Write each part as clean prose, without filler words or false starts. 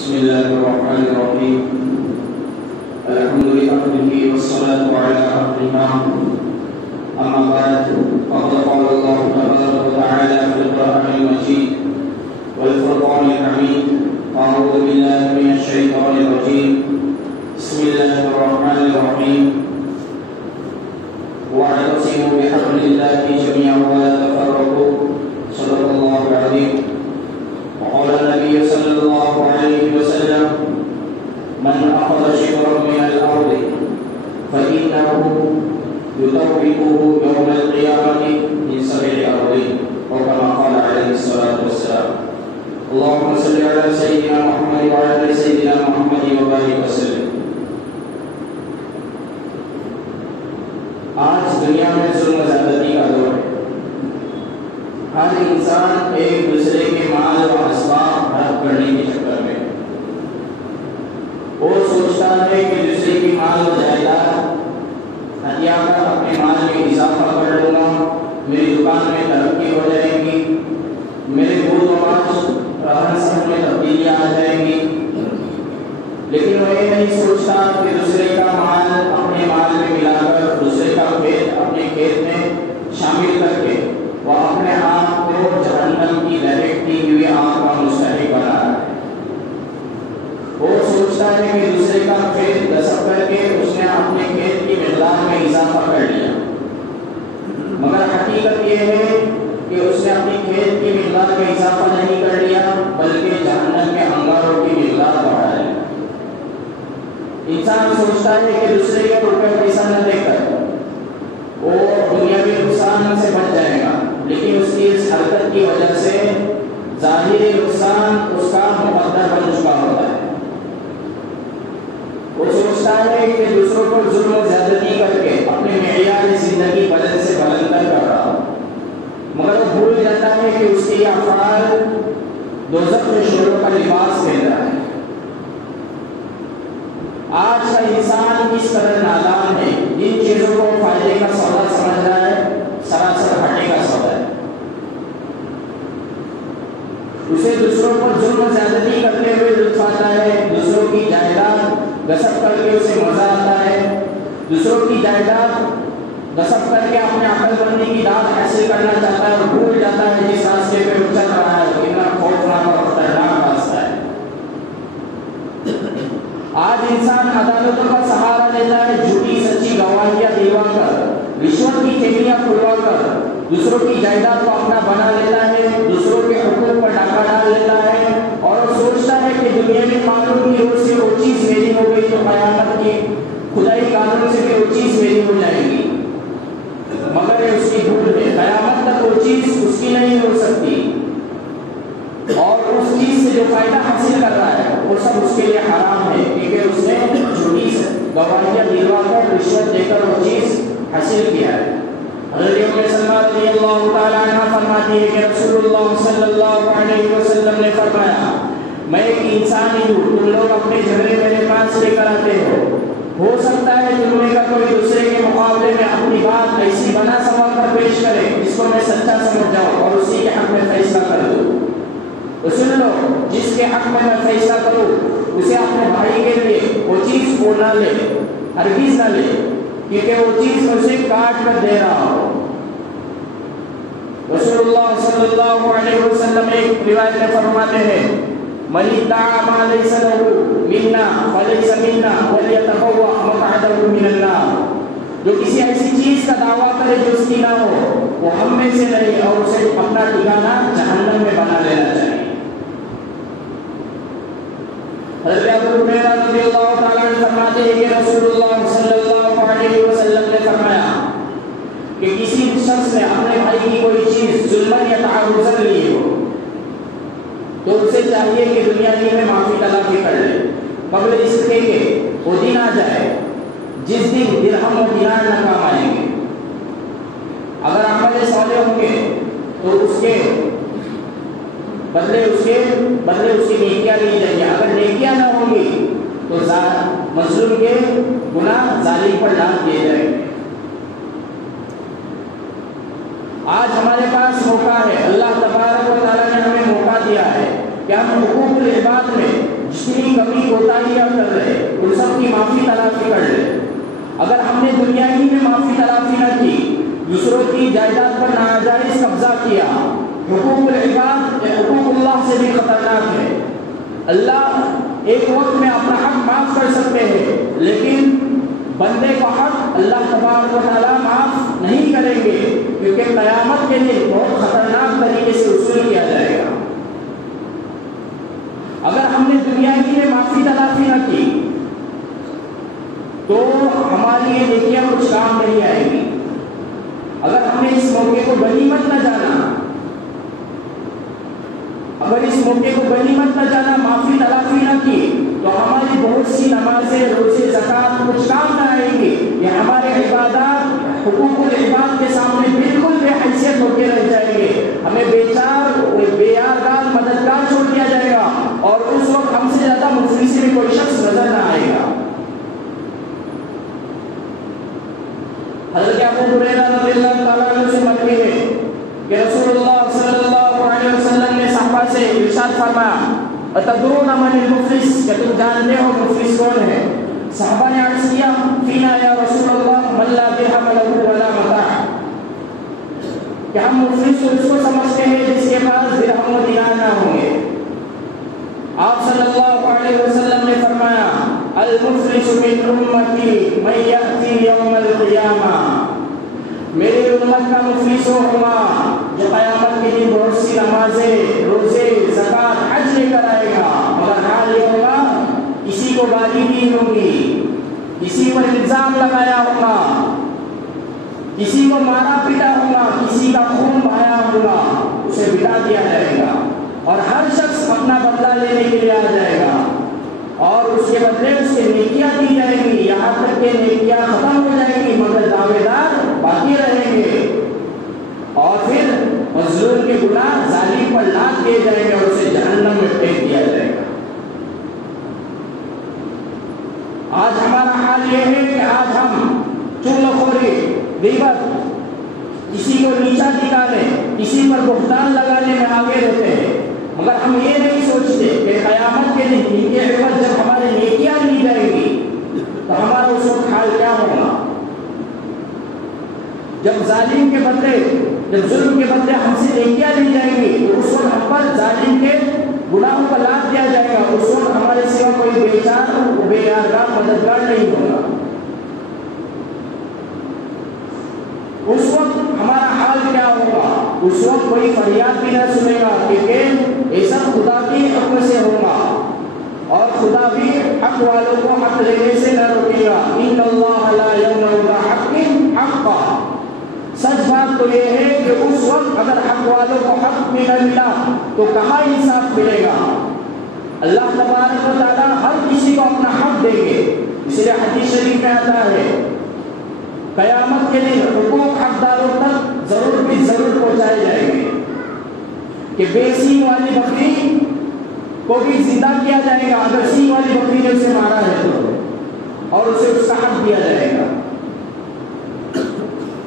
بسم الله الرحمن الرحيم الحمد لله والصلاة على أهلها أما بعد فقد قال الله تبارك وتعالى في القرآن المجيد والفرقان الحميد أعوذ بالله من الشيطان الرجيم بسم الله الرحمن الرحيم واعتصموا بحبل الله جميعا ولا تفرقوا صدق الله العظيم وقال النبي صلى الله عليه وسلم من أخذ شبرا من الأرض فإنه يطوقه يوم القيامة من 7 أرضين وكما قال عليه الصلاة والسلام اللهم صل على سيدنا محمد وعلى آل سيدنا محمد وبارك وسلم. آج دنیا میں ظلم و زیادتی کا دور ہے. ہر انسان ایک دوسرے کے مال و اسباب ہڑپ کرنے کے چکر میں وہ سوچتا ہے کہ دوسرے کی مال و جائیداد ہتھیا کر اپنے مال میں اضافہ کر لوں گا, میری دکان میں ترقی ہو جائے گی, میرے بود و باش رہن سہن میں تبدیلیاں آ جائیں گی. لیکن وہ یہ نہیں سوچتا کہ دوسرے کا مال اپنے مال میں ملا کر, دوسرے کا کھیت اپنے کھیت میں شامل کر کے وہ اپنے آپ کو جہنم کی لہکتی ہوئی آگ کا مستحق بنا رہا ہے. وہ سوچتا ہے کہ دوسرے کا کھیت غصب کر کے اس نے اپنے کھیت کی مقدار میں اضافہ کر لیا, مگر حقیقت یہ ہے کہ اس نے اپنی کھیت کی مقدار میں اضافہ نہیں کر لیا بلکہ جہنم کے انگاروں کی مقدار بڑھا ہے. انسان سوچتا ہے کہ دوسرے کے روپے پیسہ نہ دے کر وہ دنیاوی نقصان سے بچ جائے گا, لیکن اس کی اس حرکت کی وجہ سے ظاہری نقصان اس کا مقدر بن چکا ہوتا ہے. وہ سوچتا ہے کہ دوسروں کو ظلم و زیادتی کر کے اپنے معیار زندگی بلند سے بلند کر رہا, مگر وہ بھول جاتا ہے کہ اس کے افعال دوزخ میں شعلوں کا لباس پہن رہا ہے. آج کا انسان اس قدر نادان ہے, جن چیزوں کو فائدے کا سودا سمجھ رہا ہے سراسر گھاٹے کا سودا ہے. اسے دوسروں پر ظلم و زیادتی کرتے ہوئے لطف آتا ہے, دوسروں کی جائیداد غصب کر کے اسے مزہ آتا ہے, دوسروں کی جائیداد غصب کر کے اپنے عقل بندی کی داد حاصل کرنا چاہتا ہے اور بھول جاتا ہے جس راستے پہ وہ چل رہا ہے کتنا خوفناک اور خطرناک راستہ ہے. آج انسان عدالتوں کا سہارا لیتا ہے, جھوٹی سچی گواہیاں دلوا کر, رشوت کی ٹھیلیاں کھلوا کر دوسروں کی جائیداد کو اپنا بنا لیتا ہے, دوسروں کے حقوق پر ڈاکہ ڈال لیتا ہے اور وہ سوچتا ہے کہ دنیا میں قانون کی روز سے وہ چیز میری ہو گئی تو قیامت کی خدائی قانون سے بھی وہ چیز میری ہو جائے گی, مگر یہ اس کی بھول ہے. قیامت تک وہ چیز اس کی نہیں ہو سکتی اور اس چیز سے جو فائدہ حاصل کر رہا ہے وہ سب اس کے لیے حرام ہے, کیونکہ اس نے جھوٹی گواہیاں دلوا کر رشوت دے کر وہ چیز حاصل کیا ہے. حضرت ام سلمہ رضی اللہ تعالی عنہ فرماتی ہے کہ رسول اللہ صلی اللہ علیہ وسلم نے فرمایا, میں ایک انسان ہی ہوں, تم لوگ اپنے جھگڑے میرے پاس لے کر آتے ہو سکتا ہے تم میں کا کوئی دوسرے کے مقابلے میں اپنی بات ایسی بنا سنوار کر پیش کرے جس کو میں سچا سمجھ جاؤں اور اسی کے حق میں فیصلہ کر دوں. سن لو, جس کے حق میں فیصلہ کروں اسے اپنے بھائی کے لیے وہ چیز وہ نہ لے, ہرگز نہ لے, کیونکہ وہ چیز اسے کاٹ کر دے رہا ہو. رسول اللہ صلی اللہ علیہ وسلم ایک روایت میں فرماتے ہیں, من ادعى ما ليس له منا فليس منا وليتبوأ مقعده من النار. جو کسی ایسی چیز کا دعویٰ کرے جو اس کی نہ ہو وہ ہم میں سے نہیں اور اسے اپنا ٹھکانہ جہنم میں بنا لینا چاہیے. حضرت ابو ہریرہ رضی اللہ تعالیٰ عنہ فرماتے ہیں کہ رسول اللہ صلی اللہ علیہ وسلم نے فرمایا کہ کسی شخص نے اپنے بھائی کی کوئی چیز ظلمن یا تعرضاً لی ہو تو اسے چاہیے کہ دنیا میں معافی تلافی کر لے قبل اس کے کہ وہ دن آ جائے جس دن درہم و دینار نہ کام آئیں گے. اگر عمل صالح ہوں گے تو اس کے بدلے اس کی نیکیاں لی جائیں گی, اگر نیکیاں نہ ہوں گی تو مظلوم کے گناہ ظالم پر ڈال دیے جائیں گے. آج ہمارے پاس موقع ہے, اللہ تبارک و تعالیٰ نے ہمیں موقع دیا ہے کہ ہم حقوق العباد میں جتنی کمی کوتاہیاں کر رہے ان سب کی معافی تلافی کر لے۔ اگر ہم نے دنیا ہی میں معافی تلافی نہ کی، دوسروں کی جائیداد پر ناجائز قبضہ کیا، حقوق العباد حقوق اللہ سے بھی خطرناک ہے۔ اللہ ایک وقت میں اپنا حق معاف کر سکتے ہیں، لیکن بندے کا حق اللہ تبارک و تعالیٰ معاف نہیں کریں گے، کیونکہ قیامت کے دن بہت خطرناک طریقے سے وصول کیا جائے گا۔ اگر ہم نے دنیا ہی میں معافی تلافی نہ کی تو ہماری یہ نیکیاں کچھ کام نہیں آئے گی۔ اگر ہم نے اس موقع کو غنیمت نہ جانا، معافی تلافی نہ کی، تو ہماری بہت سی نمازیں، روزے، زکوٰۃ کچھ کام نہ آئیں گی۔ یہ ہمارے عبادات حقوق العباد کے سامنے بالکل بے حیثیت ہو کے رہ جائیں گے۔ ہمیں بے یارگار مددگار چھوڑ دیا جائے گا، اور اس وقت ہم سے زیادہ مفلس میں کوئی شخص نظر نہ آئے گا۔ حضرت ابو ہریرہ رضی اللہ تعالیٰ عنہ سے مروی ہے کہ رسول اللہ صلی اللہ علیہ وسلم نے صحابہ سے ارشاد فرمایا، اتدرون من المفلس، کہ تم جانتے ہو مفلس کون ہے؟ صحابہ نے عرض کیا، فینا یا رسول اللہ من لا درہم لہ ولا متاع، کہ ہم مفلس اس کو سمجھتے ہیں جس کے پاس درہم و دینار نہ ہوں گے۔ آپ صلی اللہ علیہ وسلم نے فرمایا، المفلس من امتی من یأتی یوم القیامہ، میری امت کا مفلس وہ ہوگا جو قیامت کے دن بہت سی نمازیں، روزے، زکوٰۃ، حج لے کر آئے گا، مگر حال یہ ہوگا کسی کو گالی دی ہوگی، کسی پر الزام لگایا ہوگا، کسی کو مارا پیٹا ہوگا، کسی کا خون بہایا ہوگا، اسے بٹا دیا جائے گا، اور ہر شخص اپنا بدلہ لینے کے لیے آ جائے گا، اور اس کے بدلے اس کے نیکیاں دی جائیں گی، یہاں تک کہ نیکیاں ختم ہو جائیں گی مگر دعوے دار باقی رہیں گے، اور پھر مظلوم کے گناہ ظالم پر لاد دیے جائیں گے اور اسے جہنم میں پھینک دیا جائے گا۔ آج ہمارا حال یہ ہے کہ آج ہم چغلخوری، غیبت، کسی کو نیچا دکھانے، کسی پر بہتان لگانے میں آگے رہتے ہیں، مگر ہم یہ نہیں سوچتے کہ قیامت کے دن ان کے عوض جب ہماری نیکیاں لی جائیں گی تو ہمارا اس وقت حال کیا ہوگا۔ جب ظالم کے بدلے، جب ظلم کے بدلے ہم سے نیکیاں لی جائیں گی تو اس وقت ہم پر ظالم کے گناہوں کا لاد دیا جائے گا، اس وقت ہمارے سوا کوئی بیچار بے یارگار مددگار نہیں ہوگا۔ اس وقت ہمارا حال کیا ہوگا؟ اس وقت کوئی فریاد بھی نہ سنے گا، کیونکہ یہ سب خدا کی حکم سے ہوگا، اور خدا بھی حق والوں کو حق لینے سے نہ روکے گا۔ ان اللہ لا یمنع حق حقا، سچ بات تو یہ ہے کہ اس وقت اگر حق والوں کو حق میں نہ ملا تو کہاں انصاف ملے گا؟ اللہ تبارک و تعالیٰ ہر کسی کو اپنا حق دیں گے، اس لیے حدیث شریف میں آتا ہے قیامت کے دن حقوق حقداروں تک ضرور بھی ضرور پہنچائے جائیں گے، کہ بے سینگ والی بکری کو بھی زندہ کیا جائے گا اگر سینگ والی بکری نے اسے مارا ہے تو، اور اسے اس کا حق دیا جائے گا۔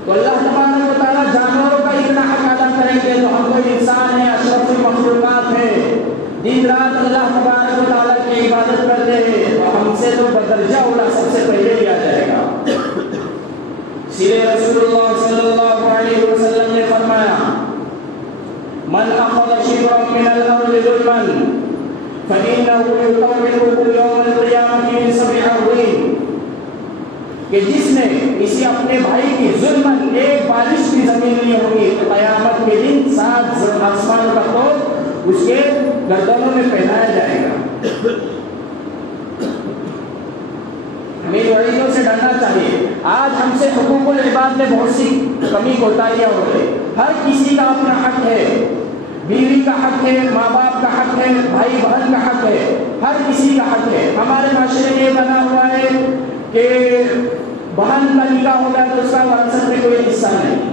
تو اللہ تبارک و تعالیٰ جانوروں کا اتنا حق ادا کریں گے تو ہم کوئی انسان ہے، اشرف المخلوقات ہے، دن رات اللہ تبارک و تعالیٰ کی عبادت کرتے ہیں، تو ہم سے تو بدرجہ اولا سب سے پہلے لیا جائے گا۔ سیرے رسول اللہ صلی اللہ علیہ وسلم نے فرمایا، من اخذ شبرا من الارض ظلما فانه يطوقه يوم القیامة من 7 اراضین، کہ جس نے کسی اپنے بھائی کی ظلمن ایک بارش کی زمین لی ہوگی تو قیامت کے دن 7 آسمان کا توپ اس کے گردنوں میں پہنایا جائے گا۔ ہمیں وعیدوں سے ڈرنا چاہیے۔ آج ہم سے حقوق العباد میں بہت سی کمی کوتاہیاں ہو رہی، ہر کسی کا اپنا حق ہے، بیوی کا حق ہے، ماں باپ کا حق ہے، بھائی بہن کا حق ہے، ہر کسی کا حق ہے۔ ہمارے معاشرے میں یہ بنا ہوا ہے کہ بہن کا نکاح ہو گیا تو اس کا وراثت میں کوئی حصہ نہیں۔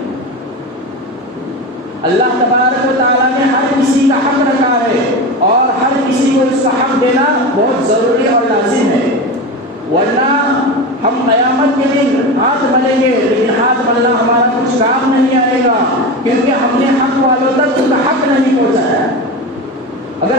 اللہ تبارک و تعالیٰ نے ہر کسی کا حق رکھا ہے، اور ہر کسی کو اس کا حق دینا بہت ضروری اور لازم ہے، ورنہ ہم قیامت کے دن ہاتھ ملیں گے لیکن ہاتھ ملنا ہمارا کچھ کام نہیں آئے گا، کیونکہ ہم نے حق والوں تک ان کا حق نہیں پہنچایا۔ اگر